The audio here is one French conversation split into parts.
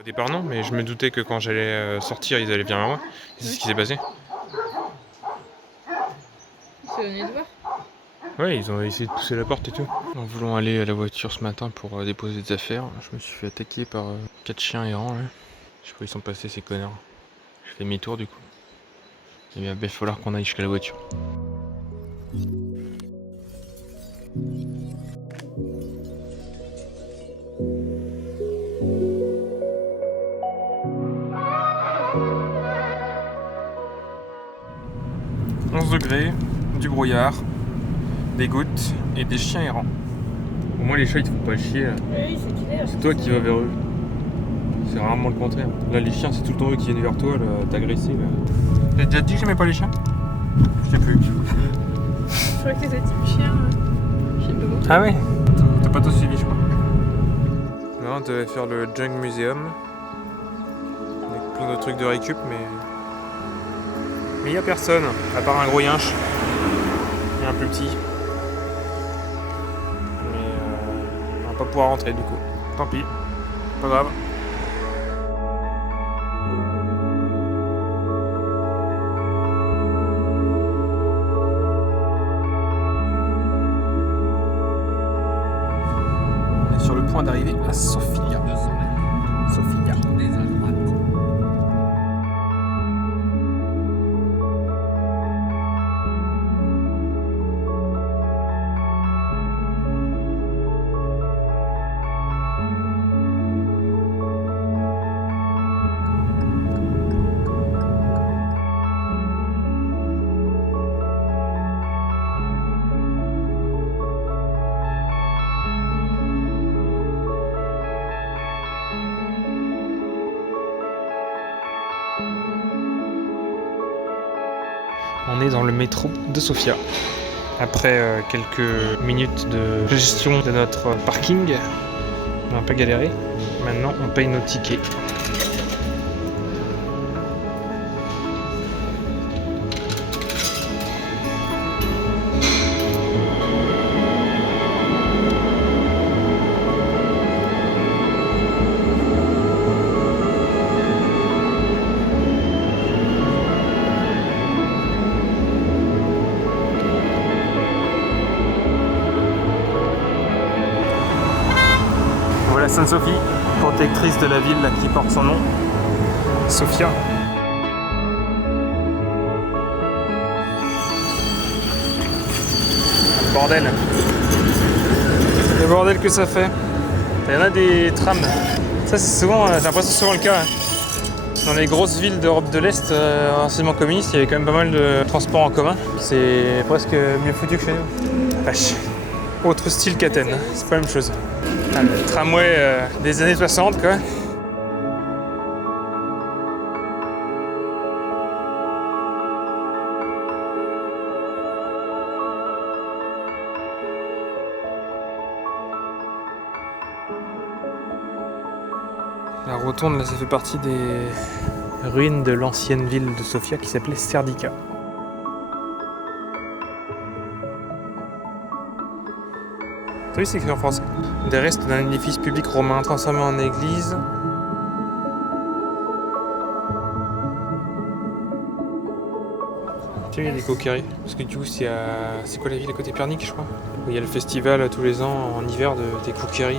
Au départ non, mais je me doutais que quand j'allais sortir, ils allaient venir à moi. C'est ce qui s'est passé. C'est venu te voir. Ouais, ils ont essayé de pousser la porte et tout. En voulant aller à la voiture ce matin pour déposer des affaires, je me suis fait attaquer par 4 chiens errants là. Je sais pas où ils sont passés ces connards. Je fais demi-tour du coup. Il va bien falloir qu'on aille jusqu'à la voiture. « 11 degrés, du brouillard, des gouttes et des chiens errants. » Au moins les chats ils te font pas chier là. Oui, c'est clair. C'est toi qui vas vers eux. C'est rarement le contraire. Là les chiens c'est tout le temps eux qui viennent vers toi t'agresser là. T'as déjà dit que j'aimais pas les chiens? Je sais plus. Je crois que c'est type chien. Je sais pas comment. Ah ouais? T'as pas tout suivi je crois. Là on devait faire le Junk Museum. Avec plein de trucs de récup mais y a personne, à part un gros yinche. Et un plus petit. Mais on va pas pouvoir rentrer du coup. Tant pis, pas grave. On est sur le point d'arriver à Sofia. Sofia. On est dans le métro de Sofia. Après quelques minutes de gestion de notre parking, on a un peu galéré. Maintenant, on paye nos tickets. Voilà Sainte-Sophie, protectrice de la ville là, qui porte son nom. Sofia. Bordel. Le bordel que ça fait. Il y en a des trams. Ça c'est souvent, j'ai l'impression souvent le cas. Dans les grosses villes d'Europe de l'Est, anciennement communistes, il y avait quand même pas mal de transports en commun. C'est presque mieux foutu que chez nous. Vache. Autre style qu'Athènes, c'est pas la même chose. Ah, le tramway des années 60 quoi. La rotonde là ça fait partie des ruines de l'ancienne ville de Sofia qui s'appelait Serdica. T'as vu c'est écrit en français? Des restes d'un édifice public romain transformé en église. Tiens, il y a des coquilleries. Parce que du coup, c'est quoi la ville à côté Pernic, je crois? Où il y a le festival tous les ans en hiver des coquilleries.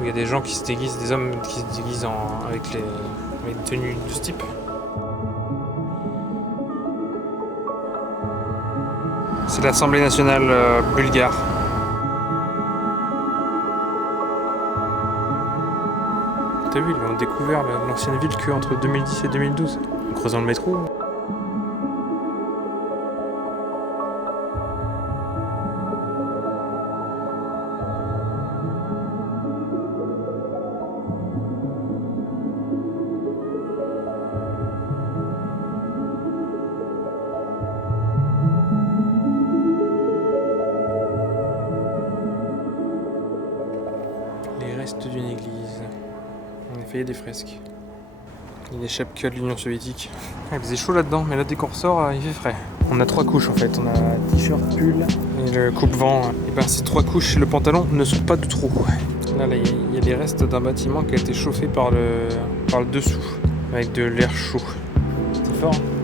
Où il y a des gens qui se déguisent, des hommes qui se déguisent avec des tenues de ce type. C'est l'Assemblée nationale bulgare. T'as vu, ils ont découvert l'ancienne ville qu'entre 2010 et 2012, en creusant le métro. Les restes d'une église. En effet, il y a des fresques. Il y a des chapka de l'Union soviétique. Il faisait chaud là-dedans, mais là dès qu'on ressort, il fait frais. On a 3 couches en fait. On a t-shirt, pull et le coupe-vent. Et ben ces 3 couches et le pantalon ne sont pas de trop. Là, il y y a les restes d'un bâtiment qui a été chauffé par le dessous, avec de l'air chaud. C'est fort. Hein.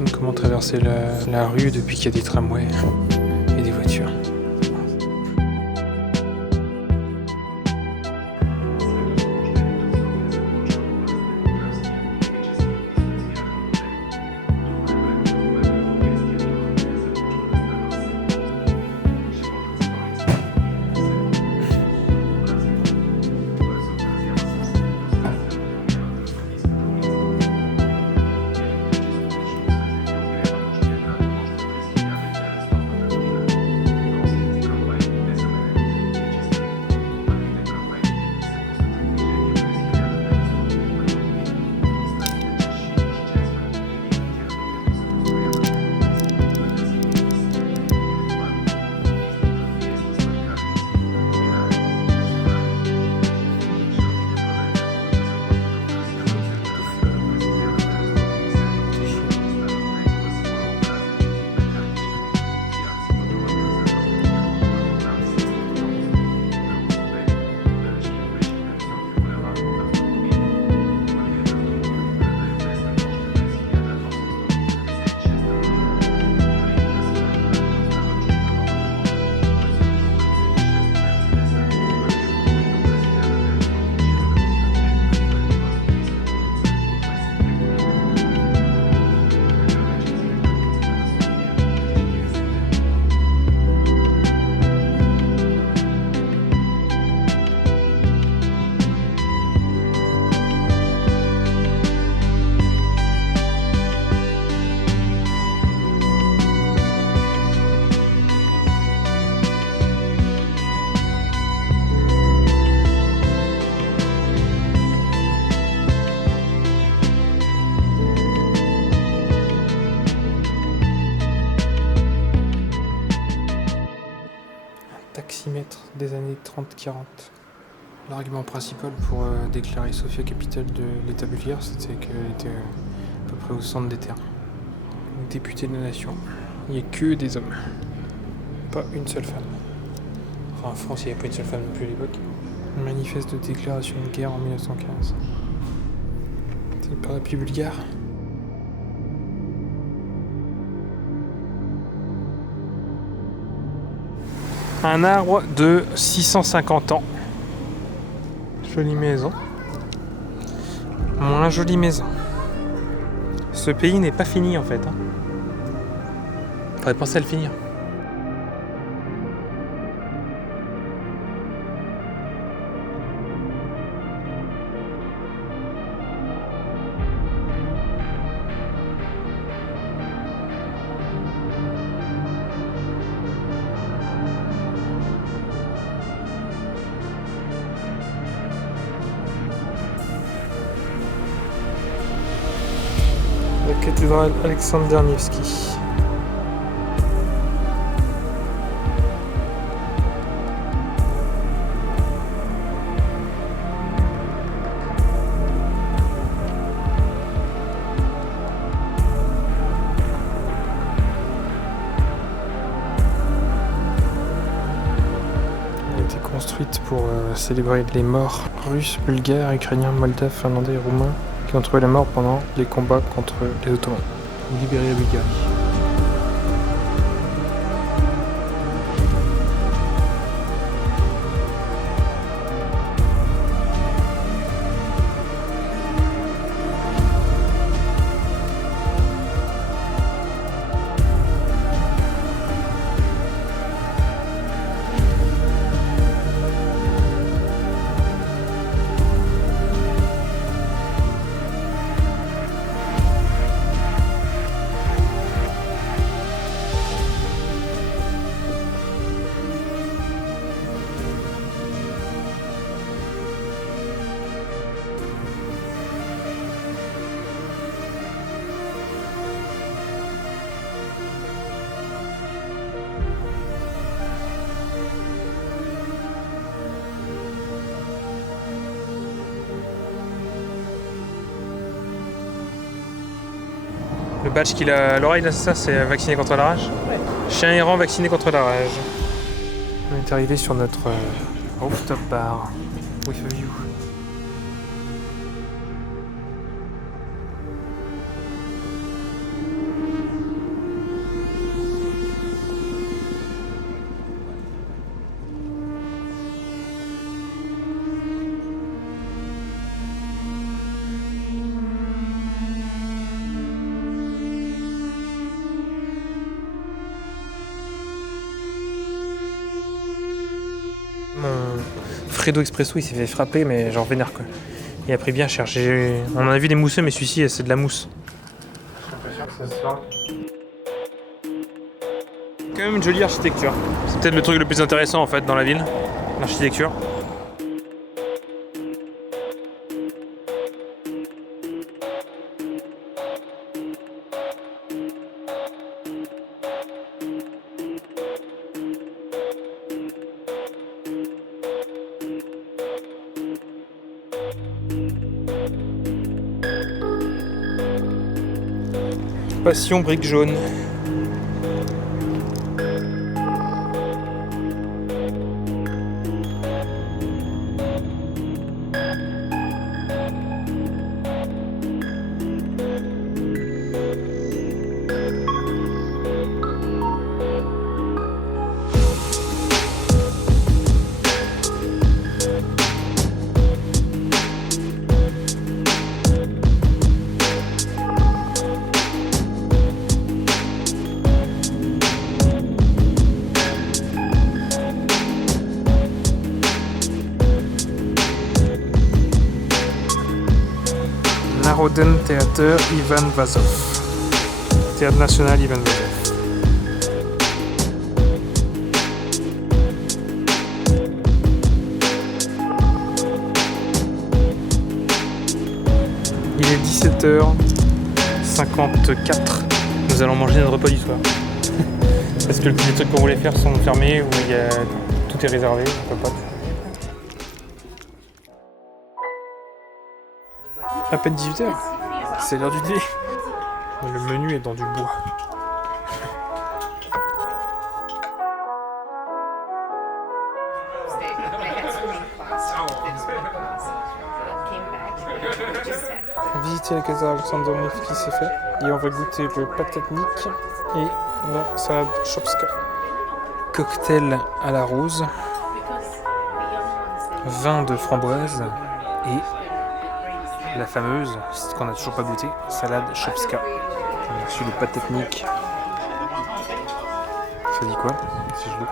De comment traverser la rue depuis qu'il y a des tramways et des voitures. taximètre des années 30-40. L'argument principal pour déclarer Sofia capitale de l'État bulgare, c'était qu'elle était à peu près au centre des terres. Députée de la nation. Il n'y a que des hommes. Pas une seule femme. Enfin, en France, il n'y avait pas une seule femme non plus à l'époque. Un manifeste de déclaration de guerre en 1915. C'est le parapluie bulgare. Un arbre de 650 ans. Jolie maison. Moins jolie maison. Ce pays n'est pas fini en fait. Faudrait penser à le finir. La cathédrale Alexander Nevsky. Elle a été construite pour célébrer les morts russes, bulgares, ukrainiens, moldaves, finlandais et roumains qui ont trouvé la mort pendant les combats contre les Ottomans ou libérer la Bulgarie. Le badge qu'il a à l'oreille, là, c'est ça, c'est vacciné contre la rage. Ouais. Chien errant vacciné contre la rage. On est arrivé sur notre rooftop bar with a view. Mon Fredo Espresso il s'est fait frapper mais genre vénère quoi. Il a pris bien cher. On en a vu des mousseux mais celui-ci c'est de la mousse. Je suis pas sûr que ça se soit. Quand même une jolie architecture. C'est peut-être le truc le plus intéressant en fait dans la ville, l'architecture. Passion brique jaune. Naroden Theater Ivan Vazov. Théâtre national Ivan Vazov. Il est 17h54. Nous allons manger notre repas du soir. Parce que les trucs qu'on voulait faire sont fermés ou il y a tout est réservé, on peut pas. À peine 18h, c'est l'heure du dîner. Le menu est dans du bois. Visiter la casa Alexander Nevsky c'est fait. Et on va goûter le patatnik et la salade chopska. Cocktail à la rose, vin de framboise et la fameuse, ce qu'on n'a toujours pas goûté, salade chopska. On a reçu le patatnik. Ça dit quoi? Si je le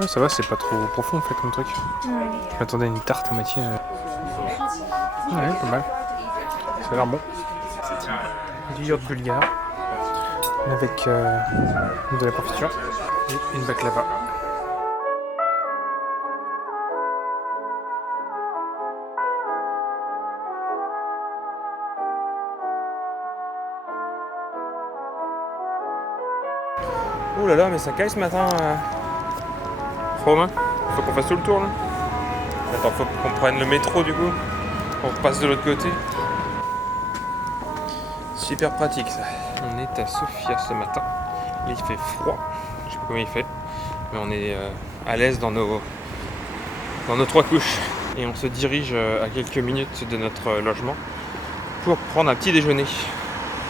ah, ça va, c'est pas trop profond en fait comme truc. Je m'attendais à une tarte à moitié. Ouais, pas mal. Ça a l'air bon. Du yaourt bulgare avec de la confiture et une baklava. Ouh là là, mais ça caille ce matin. Romain, faut qu'on fasse tout le tour là. Attends, faut qu'on prenne le métro du coup. On repasse de l'autre côté. Super pratique ça. On est à Sofia ce matin. Il fait froid. Je sais pas combien il fait. Mais on est à l'aise dans nos 3 couches. Et on se dirige à quelques minutes de notre logement pour prendre un petit déjeuner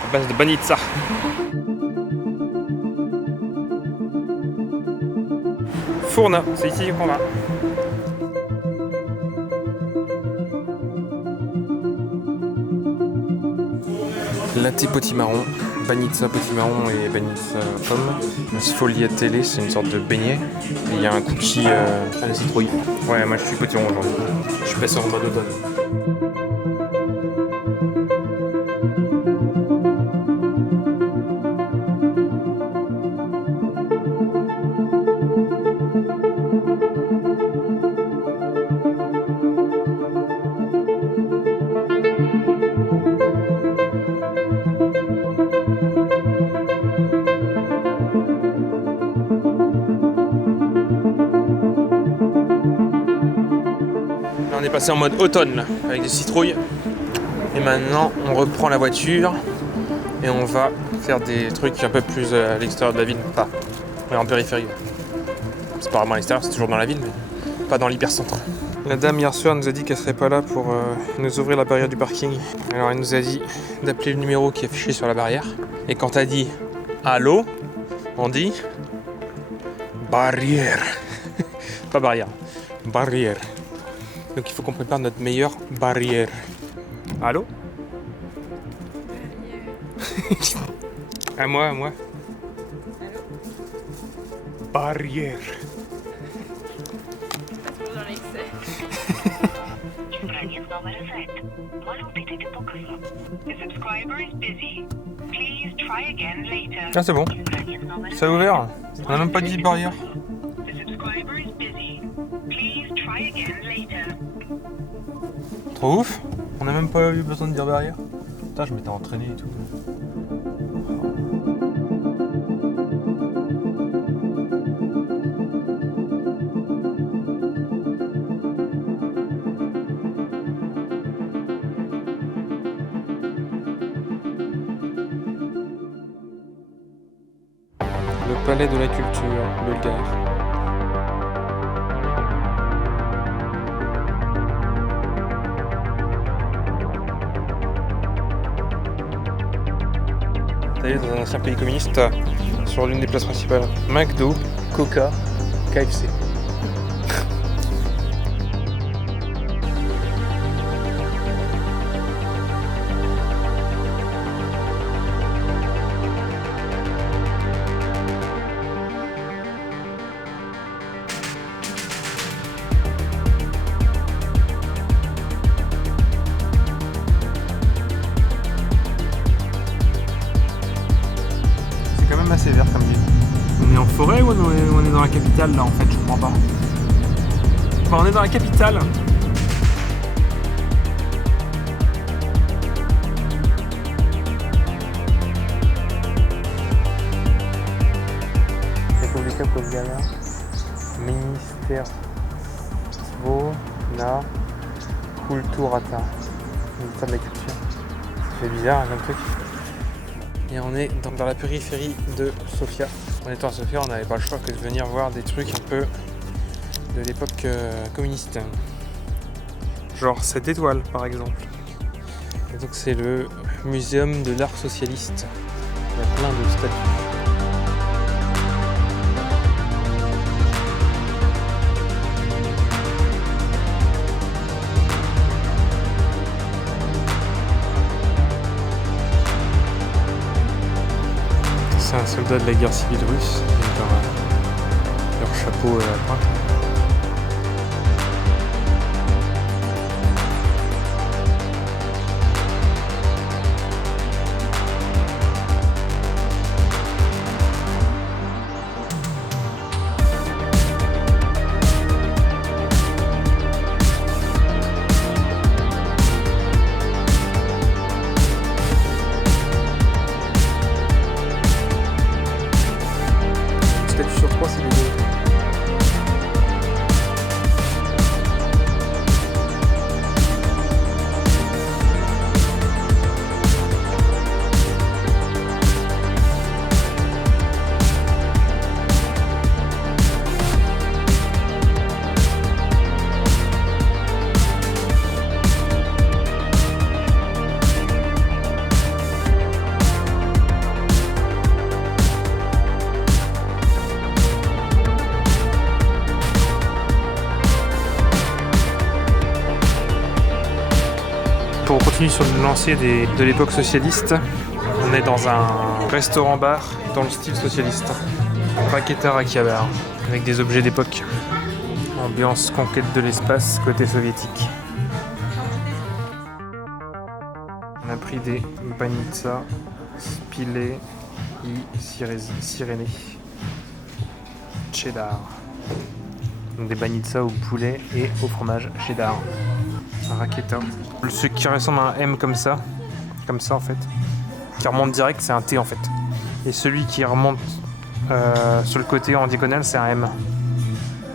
à base de banitsa. Fourna, c'est ici qu'on va. Latte potimarron, banitsa potimarron et banitsa pomme. Sfogliatelle, c'est une sorte de beignet. Et il y a un cookie à la citrouille. Ouais, moi je suis potiron aujourd'hui. Je suis passé en mode automne. On est passé en mode automne là, avec des citrouilles. Et maintenant on reprend la voiture et on va faire des trucs un peu plus à l'extérieur de la ville. Enfin, en périphérie. C'est pas vraiment à l'extérieur, c'est toujours dans la ville, mais pas dans l'hypercentre. La dame hier soir nous a dit qu'elle serait pas là pour nous ouvrir la barrière du parking. Alors elle nous a dit d'appeler le numéro qui est affiché sur la barrière. Et quand elle dit allô, on dit barrière. Pas barrière, barrière. Donc il faut qu'on prépare notre meilleure barrière. Allô? À moi, à moi. Allô? Barrière. Dans l'excès. Ah c'est bon. Ça a ouvert. On n'a même pas dit barrière. Trop ouf. On n'a même pas eu besoin de dire barrière. Putain, je m'étais entraîné et tout. Le palais de la culture bulgare. Dans un ancien pays communiste, sur l'une des places principales. McDo, Coca, KFC. Assez vert comme ville. On est en forêt ou on est dans la capitale là en fait, je comprends pas. Bon, on est dans la capitale. Cracovia, Ministerstwo na Kulturata. Ministère de la culture. Ça fait bizarre hein, comme truc. Et on est dans la périphérie de Sofia. En étant à Sofia, on n'avait pas le choix que de venir voir des trucs un peu de l'époque communiste. Genre cette étoile par exemple. Et donc c'est le muséum de l'art socialiste. Il y a plein de statues. C'est un soldat de la guerre civile russe, avec leur chapeau à la pointe. Statue sur 3, c'est les deux. Pour continuer sur une lancée de l'époque socialiste, on est dans un restaurant-bar dans le style socialiste. Raqueta Rakia Bar, avec des objets d'époque. Ambiance conquête de l'espace côté soviétique. On a pris des banitsa, spilé et siréné. Cheddar. Donc des banitsa au poulet et au fromage cheddar. Raqueta. Le sucre qui ressemble à un M comme ça en fait, qui remonte direct, c'est un T en fait. Et celui qui remonte sur le côté en diagonale, c'est un M.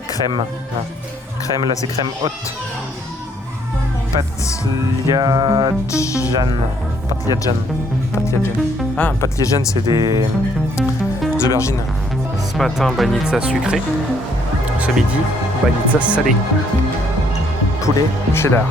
Crème. Voilà. Crème, là c'est crème haute. Patliadjan. Ah, patliadjan, c'est des aubergines. Ce matin, banitsa sucré. Ce midi, banitsa salé. Poulet cheddar.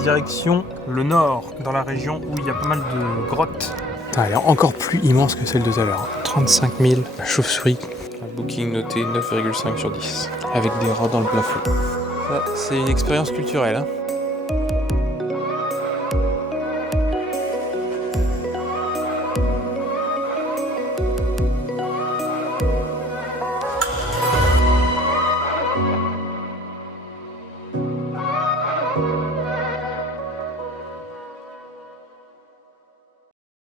Direction le nord, dans la région où il y a pas mal de grottes. Elle est encore plus immense que celle de tout à l'heure. 35 000 chauves-souris. Un booking noté 9,5 sur 10. Avec des rats dans le plafond. Ça, c'est une expérience culturelle. Hein.